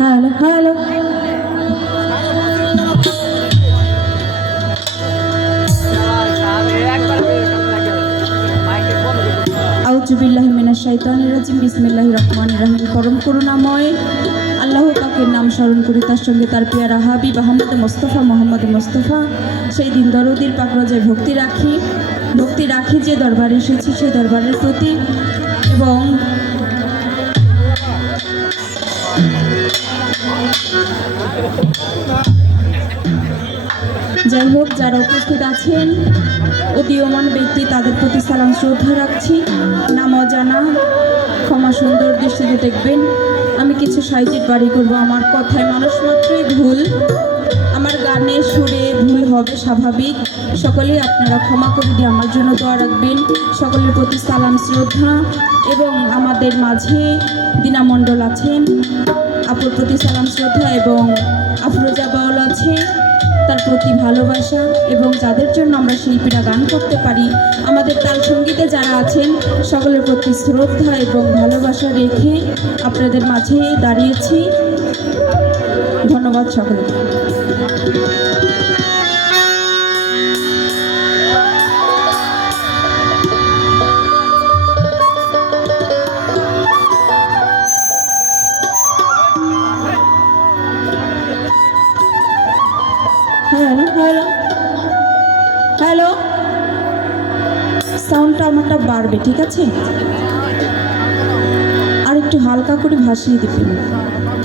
Hello, hello. আউযুবিল্লাহি মিনাশ শাইতানির রাজিম বিসমিল্লাহির রহমানির রহিম। পরম করুণাময় আল্লাহ পাকের নাম স্মরণ করি, তার সঙ্গে তার পেয়ারা হাবিব আহমদ মোস্তফা মোহাম্মদ মোস্তফা সেই দিন দরদির পাক রোজায় ভক্তি রাখি যে দরবারে এসেছি সেই দরবারের প্রতি। এবং যাই হোক, যারা উপস্থিত আছেন উদীয়মান ব্যক্তি তাদের প্রতি সালাম শ্রদ্ধা রাখছি। নাম অজানা, ক্ষমা সুন্দর দৃষ্টিতে দেখবেন। আমি কিছু সাহিত্যিক বাড়ি করব, আমার কথায় মানুষ মাত্রই ভুল, আমার গানে সুরে ভুল হবে স্বাভাবিক। সকলেই আপনারা ক্ষমা করে দিয়ে আমার জন্য দোয়া রাখবেন। সকলের প্রতি সালাম শ্রদ্ধা। এবং আমাদের মাঝে দিনা মণ্ডল আছেন, আপুর প্রতি সালাম শ্রদ্ধা। এবং আফরোজা বাউল আছে, তার প্রতি ভালোবাসা। এবং যাদের জন্য আমরা শিল্পীরা গান করতে পারি, আমাদের তাল সঙ্গীতে যারা আছেন সকলের প্রতি শ্রদ্ধা এবং ভালোবাসা রেখে আপনাদের মাঝে দাঁড়িয়েছি। ধন্যবাদ সকলকে। হ্যালো হ্যালো হ্যালো, সাউন্ডটা আমারটা বাড়বে, ঠিক আছে? আর একটু হালকা করে ভাসিয়ে দেবেন।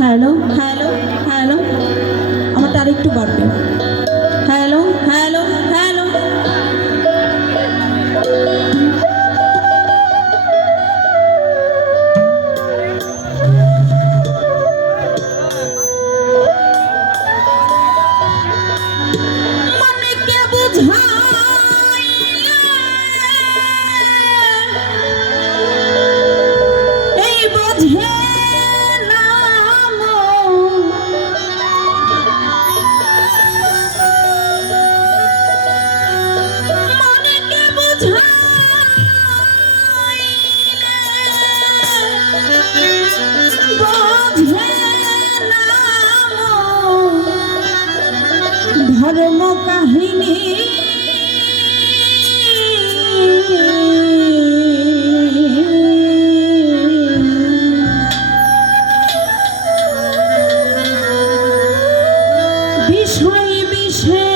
হ্যালো হ্যালো হ্যালো, আমারটা আর একটু বাড়বে। হ্যালো হ্যালো হ্যালো, ধর্ম কাহিনী বিষয় বিষে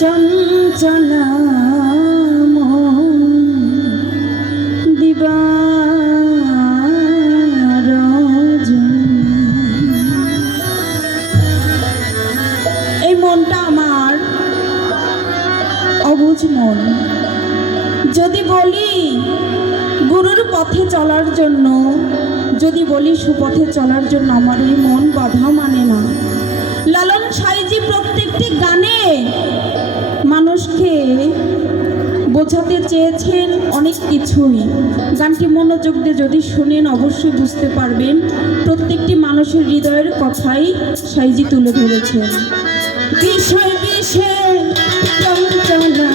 চঞ্চলা দিবা অবুঝ মন। যদি বলি গুরুর পথে চলার জন্য, যদি বলি সুপথে চলার জন্য, আমার এই মন বাধা মানে না। লালন সাইজি প্রত্যেকটি গানে মানুষকে বোঝাতে চেয়েছেন অনেক কিছুই। গানটি মনোযোগ দিয়ে যদি শুনেন অবশ্যই বুঝতে পারবেন প্রত্যেকটি মানুষের হৃদয়ের কথাই সাইজি তুলে ধরেছেন। বিষয় বিষে চঞ্চলা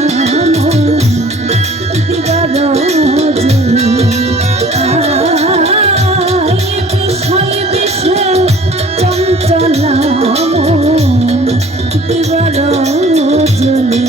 দিবার জনি, বিষয় বিষে চঞ্চলা দিবার জনি।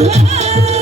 হে